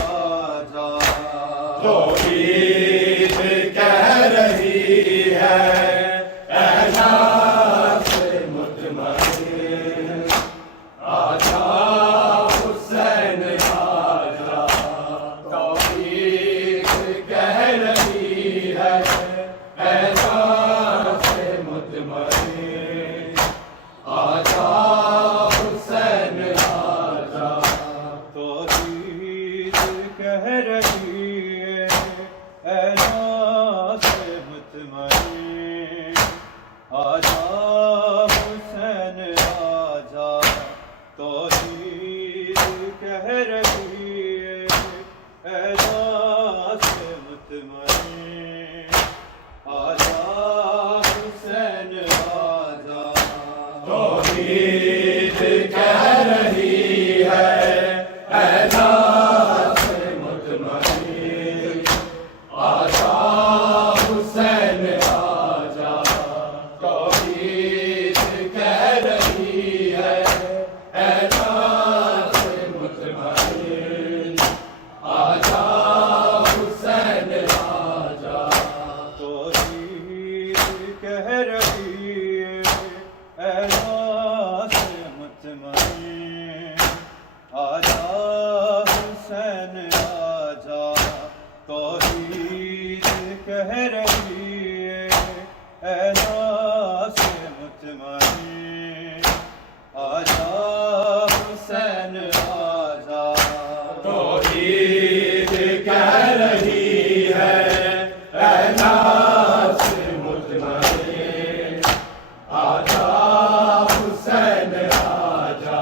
آجا توحید کہہ رہی ہے اے نفس مطمئن آجا حسین آجا توحید کہہ رہی ہے اے نفس مطمئن آجا حسین آجا توحید کہہ رہی ہے اے ناس مطمئن آجا حسین آجا توحید کہہ رہی ہے اے ناس مطمئن آجا حسین آجا توحید کہہ رہی ہے اے نفس مطمئن آجا حسین آجا توحید کہہ رہی ہے اے نفس مطمئن آجا حسین آجا توحید کہہ رہی ہے اے ناس مطمئن آجا حسین آجا توحید کہہ رہی ہے اے ناس مطمئن آجا حسین آجا توحید کہہ رہی ہے اے نفس مطمئن آجا حسین آجا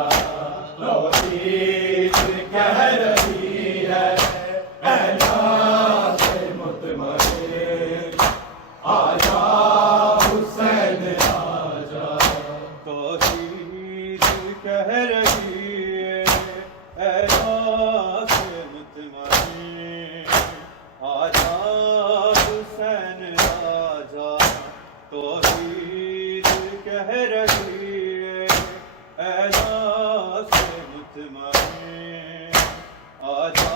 توحید کہہ رہی ہے اے نفس مطمئن آجا حسین آجا توحید کہہ رہی ہے اے ناس مطمئن آجا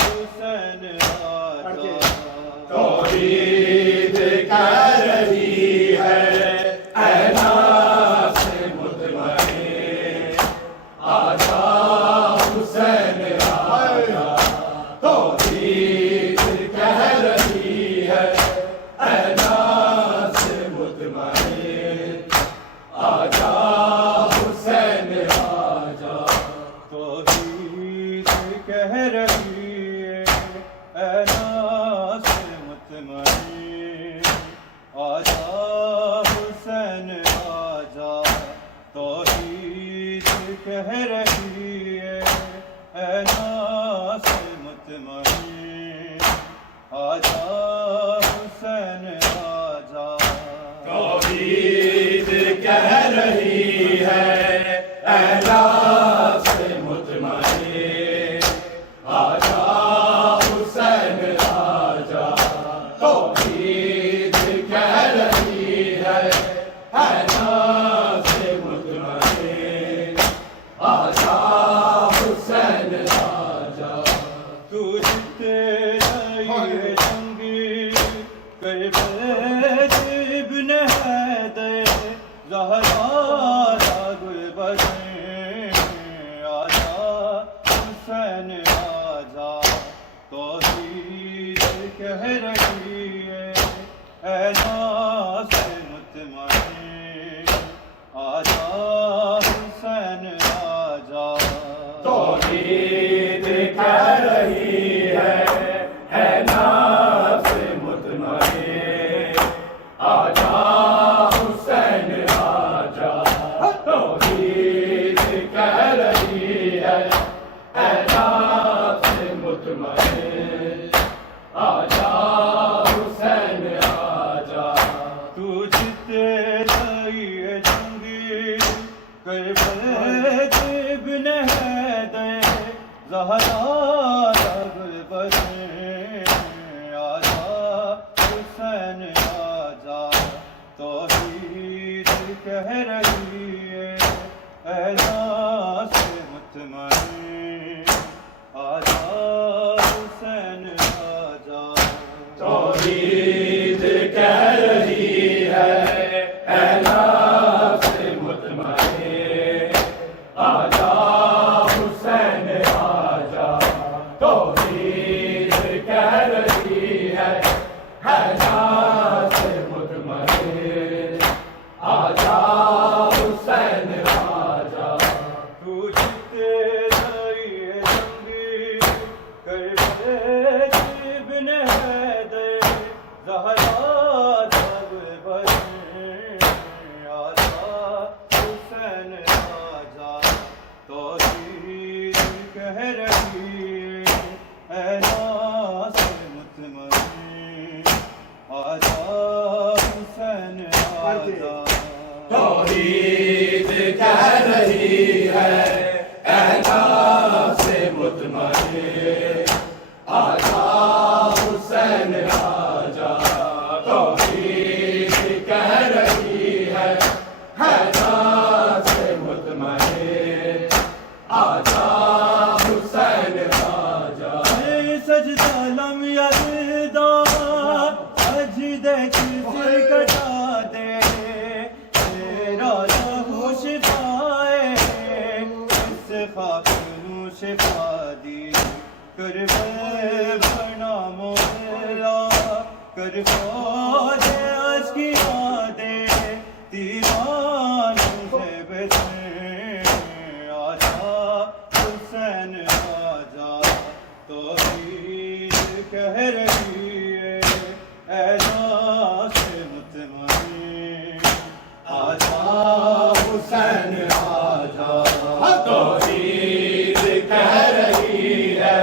حسین آجا توحید کہہ رہی ہے اے ناس مطمئن آجا حسین آجا توحید کہہ رہی ہے اے نفس مطمئن آجا حسین آجا توحید کہہ رہی ہے اے نفس مطمئن آجا حسین آجا توحید کہہ رہی ہے اے ناس مطمئن آجا حسین آجا توحید کہہ رہی ہے اے ناس مطمئن آجا حسین آجا توحید کہہ رہی ہے اے نفس مطمئن آجا حسین آجا توحید کہہ رہی ہے اے نفس مطمئن آجا حسین آجا تو جتنا یہ جنگی کربت ابن حیدر زہرا را گل بشیں آجا حسین آجا توحید کہہ رہی ہے اے ناس مطمئن آجا حسین آجا توحید کہہ رہی ہے اے نفس مطمئن آجا حسین آجا توحید کہہ رہی ہے اے نفس مطمئن آجا توحید کہہ رہی ہے ناز مطمئن آجا حسین آجا تو جیتے رہیے جنگی کربلا ابن حیدر زہرا جب بچیں آجا حسین آجا توحید کہہ رہی ہے ناز مطمئن آجا حسین آجا توحید کہہ رہی ہے ناز مطمئن آجا حسین آجا توحید کہہ رہی ہے ناز مطمئن آجا حسین آجا سجدہ لم یزدا سجدے کی سر کٹا دے تیرا لہو شفائے اس خاک نو شفا دی کربلا بنا مولا کر فوج عشق کی یادیں دیوان سے بچیں آجا حسین آجا توحید کہہ رہی ہے ناز مطمئن آجا حسین آجا توحید کہہ رہی ہے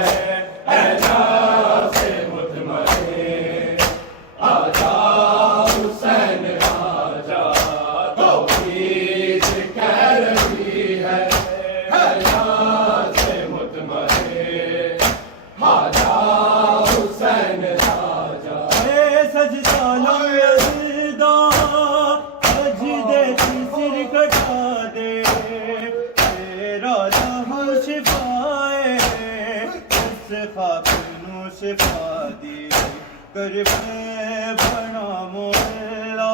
ناز مطمئن آجا حسین آجا توحید کہہ رہی ہے ناز مطمئن آجا حسین آجا سجدہ لم یزدا سجدے کی سر کٹا دے تیرا لہو شفائے اس خاک نو شفا دی کربلا بنا مولا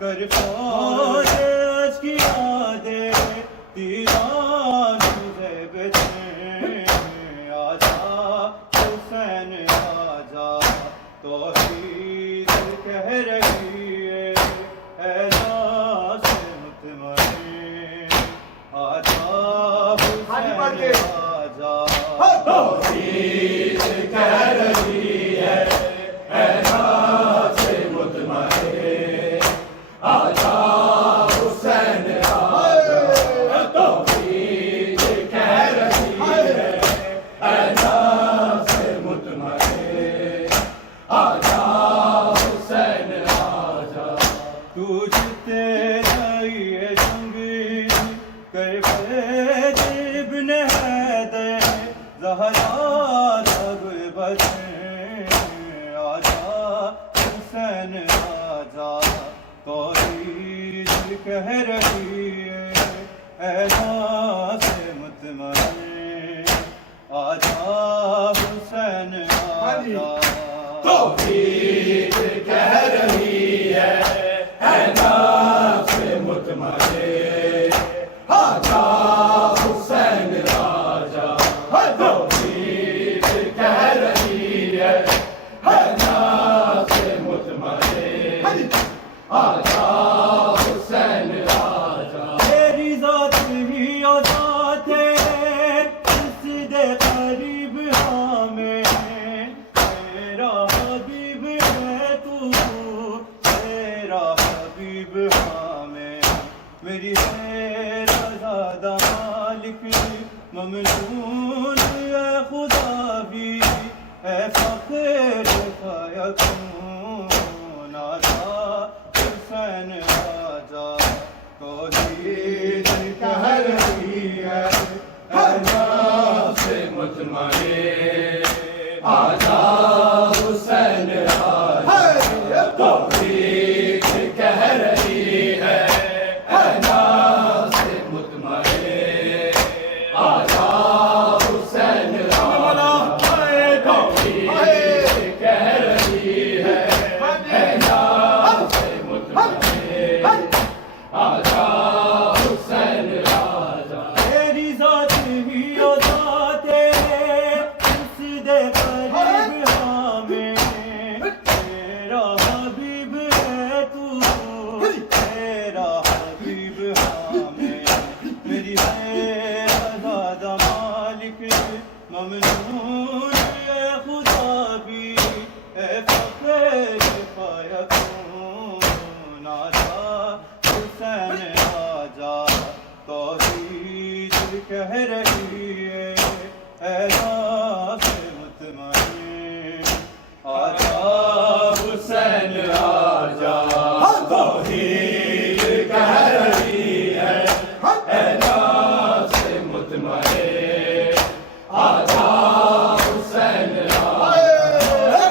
کر فوج عشق کی یادیں دیوان سے بچیں آجا حسین آجا توحید کہہ رہی ہے ناز مطمئن آجا حسین آجا توحید کہہ رہی ہے ناز مطمئن آجا حسین آجا توحید کہہ رہی ہے ناز مطمئن آجا حسین آجا تو جیتے رہیے جنگی کربلا ابن حیدر زہرا جب بچیں آجا حسین آجا توحید کہہ رہی ہے ناز مطمئن آجا حسین آجا توحید کہہ رہی ہے ناز مطمئن آجا حسین آجا توحید کہہ رہی ہے ناز مطمئن آجا حسین آجا تیری ذات ہی ذات ہے اس دے قریب ہمیں تیرا حبیب ہے تو تیرا حبیب ہمیں میری ہے رضا مالک ممنون اے خدا بھی اے فخر فیکون آجا حسین آجا توحید کہہ رہی ہے ناز مطمئن آجا حسین آجا توحید کہہ رہی ہے ناز مطمئن آجا حسین آجا توحید کہہ رہی ہے ناز مطمئن آجا حسین آجا تیری ذات ہی ذات ہے اس دے قریب ہمیں تیرا حبیب ہے تو تیرا حبیب ہمیں میری ہے آزاد مالک ممنون ہے خدا بھی اے فخر پایا کون آجا حسین آجا توحید کہہ رہی ہے اے ناس مطمئن آجا حسین آجا توحید کہہ رہی ہے اے ناس مطمئن آجا حسین آجا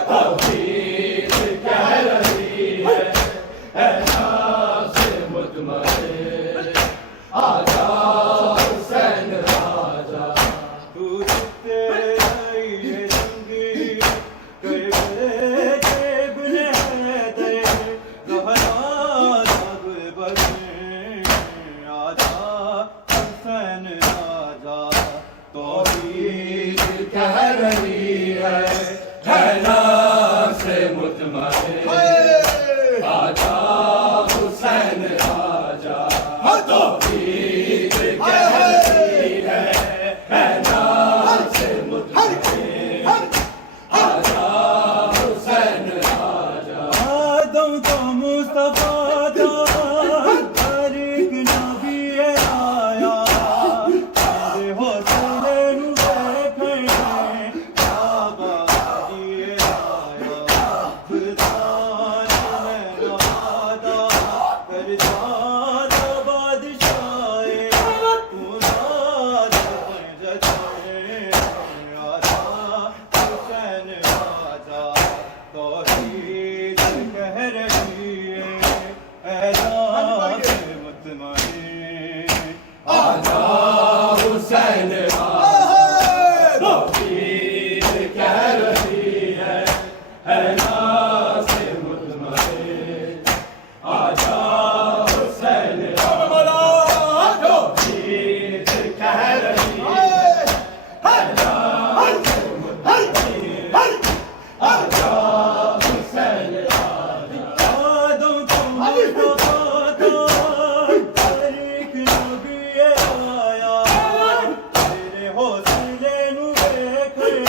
توحید کہہ رہی ہے اے ناس مطمئن آجا حسین آجا تو جتے رہیے جنگی کر بیٹے ابن حیدر زہرا سب بچیں آجا حسین آجا توحید کہہ رہی ہے اے ناس مطمئن آجا حسین آجا توحید کہہ رہی ہے اے ناس مطمئن آجا حسین آجا آدم کا مصطفیٰ تھا ہر ایک نبی آیا میرے حوصلے نو دیکھیں آبادی آیا سلطان میں نوادہ کرتا تھا بادشاہ مراد پنجتیں آجا حسین آجا توحید کہہ رہی ہے اے ناس مطمئن آجا حسین آجا توحید کہہ رہی ہے اے ناس مطمئن آجا حسین آجا توحید کہہ رہی ہے اے ناس مطمئن آجا حسین آجا آدم کا مصطفیٰ تھا ہر ایک نبی آیا میرے حوصلے نو دیکھیں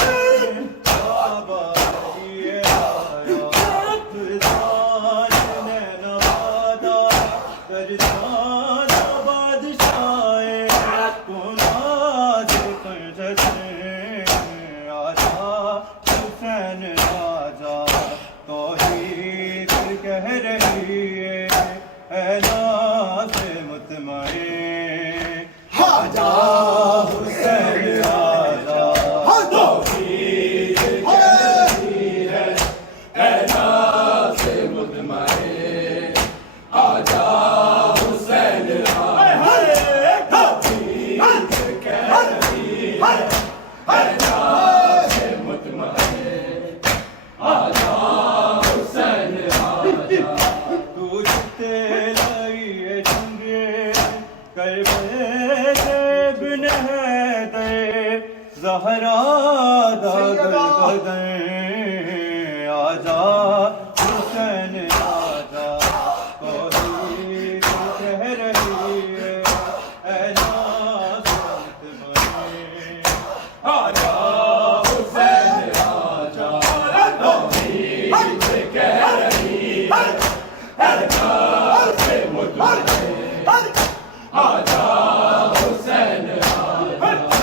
آبادی آیا سلطان نے نوادہ کرتا تھا بادشاہ کناز پنجتیں آجا حسین آجا توحید کہہ رہی ہے اے ناس مطمئن آجا حسین آجا توحید کہہ رہی ہے اے ناس مطمئن آجا حسین آجا توحید کہہ رہی ہے اے ناس مطمئن آجا حسین آجا تو جتے لائیے جنگے کر بیٹے ابن حیدر زہرا داغل بدن آجا حسین آجا توحید کہہ رہی ہے اے ناس مطمئن آجا حسین آجا توحید کہہ رہی ہے اے ناس مطمئن آجا حسین آجا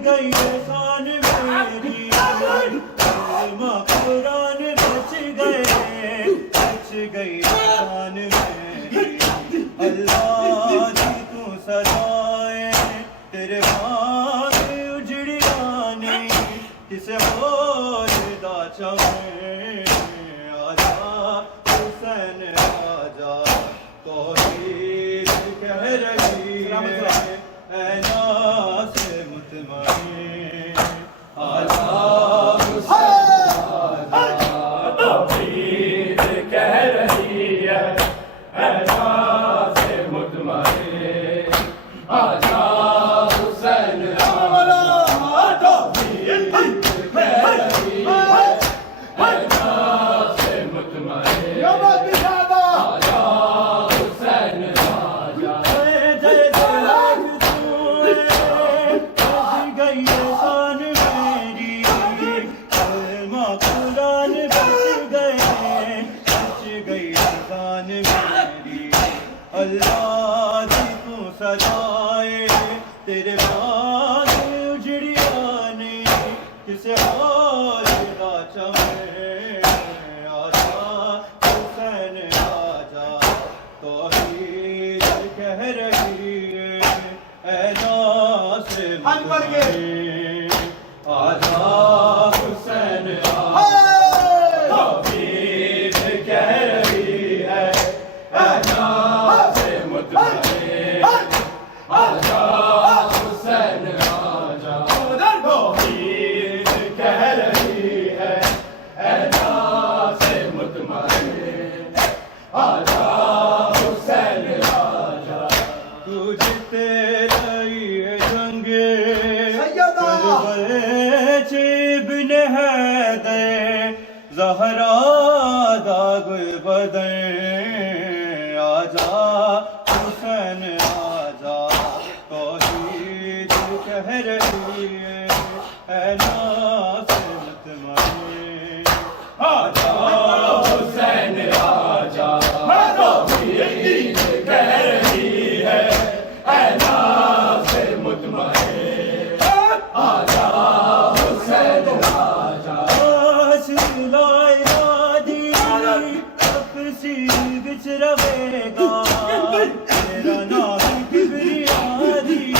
گئی شان میری قرآن بچ گئی شان میری اللہ کی تو سدائے تیرے باغ اجڑی آنی کسے اور دا چمیں آجا حسین آجا توحید کہہ رہی ہے اے ناس مطمئن آجا حسین آجا توحید کہہ رہی ہے اے ناس مطمئن آجا حسین آجا بڑھ کے آجا حسین توحید کہہ رہی ہے اے ناز مطمئن آجا حسین آجا توحید کہہ رہی ہے اے ناز مطمئن آجا حسین آجا تجھ تیرے جنگ سیدہ ابن حیدر زہرا داغ بدن آجا حسین آجا توحید کہہ رہی ہے اے ناز مطمئن آجا حسین آجا توحید کہہ رہی ہے اے ناز مطمئن آجا حسین آجا بچ رہے گا تیرا نام کبریادی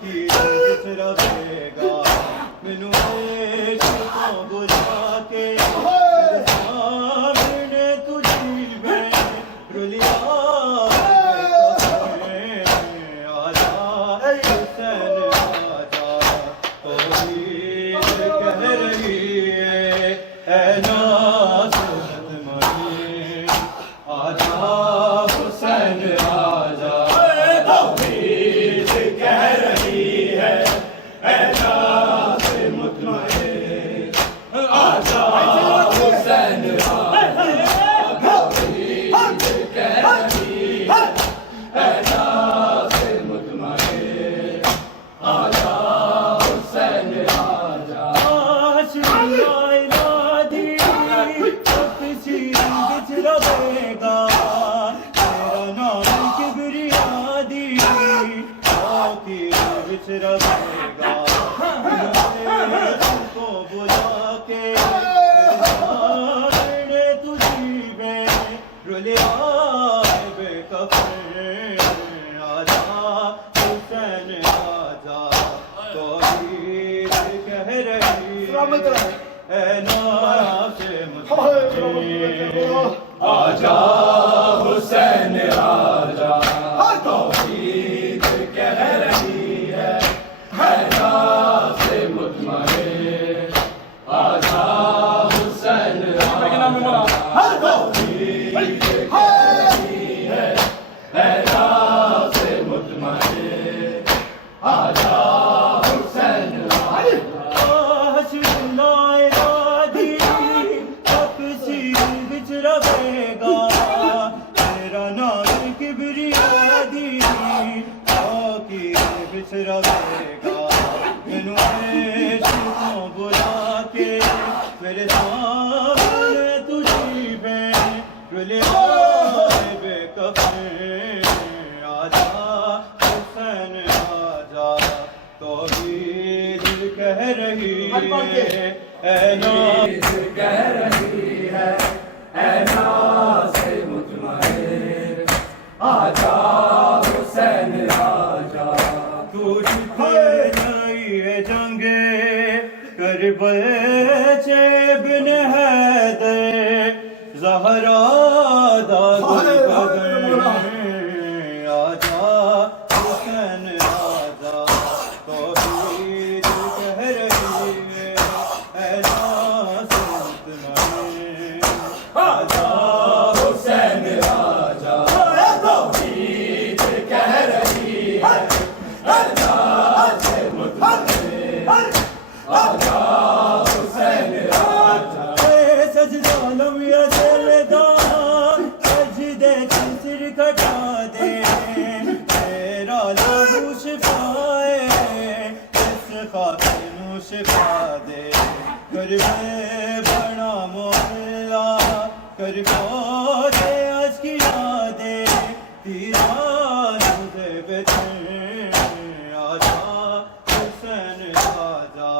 کی بچ رہے گا مینوں عشق تو بلا کے سامنے تجھی میں رلیا آجا حسین آجا توحید کہہ رہی ہے اے ناز مطمئن آجا حسین آجا توحید کہہ رہی ہے اے ناز مطمئن آجا حسین آجا توحید کہہ رہی ہے اے ناز مطمئن آجا حسین آجا بچ رہے گا تیرا نام کبریادی کی بچ رہے گا کو بلا کے سامنے تجھی میں رلیا بے کفن آجا حسین آجا توحید کہہ رہی اے ناز مطمئن آجا حسین آجا توحید کہہ رہی ہے اے ناز مطمئن آجا حسین آجا توحید کہہ رہی ہے اے ناز مطمئن آجا حسین آجا بچ رہے گا تیرا نام کبریادی کی بچ رہے گا مینوں عشق تو بلا کے میرے سامنے تجھی میں رلیا بے کفن آجا حسین آجا توحید کہہ رہی ہے اے ناز کہہ رہی ہے اے ناز مطمئن آجا حسین آجا تجھ پہ جائی جنگ کربل ابن حیدر زہرا داغ بدن آجا حسین آجا توحید کہہ رہی ہے اے ناز مطمئن آجا حسین آجا توحید کہہ رہی ہے اے ناز مطمئن آجا حسین آجا سجدہ لم یسلدا سجدے سر کٹا دے تیرا لہو شفائے اس خاتم شفا دے کربے بڑا مولا کربا دے آج کی یادے تیرا تجھے بچن آجا حسین آجا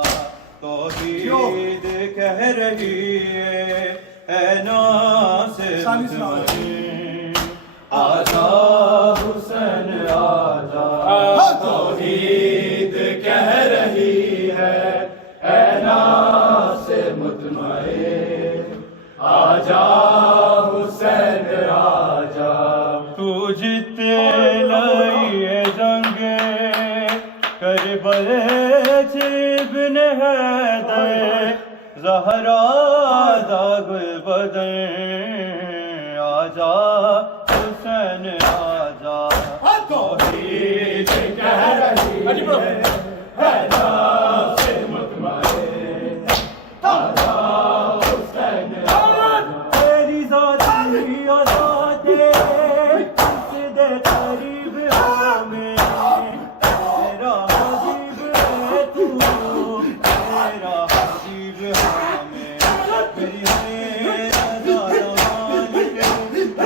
توحید کہہ رہی ہے اے ناز مطمئن آجا حسین آجا توحید ابن حیدر زہرا دا گل بدر آجا حسین آجا توحید کہہ رہی ہے نفس مطمئن آجا حسین تیری ذاتی ذات اس دے قریب ہمیں تیرا حبیب ہے تو تیرا حبیب ہمیں تیری میرا زیادہ مالک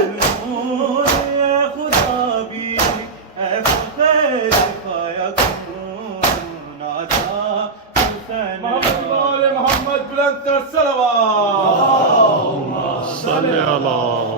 نور اے خدا بھی اے فخر فیکون آجا حسین محمد بلند تر صلوات صلی اللہ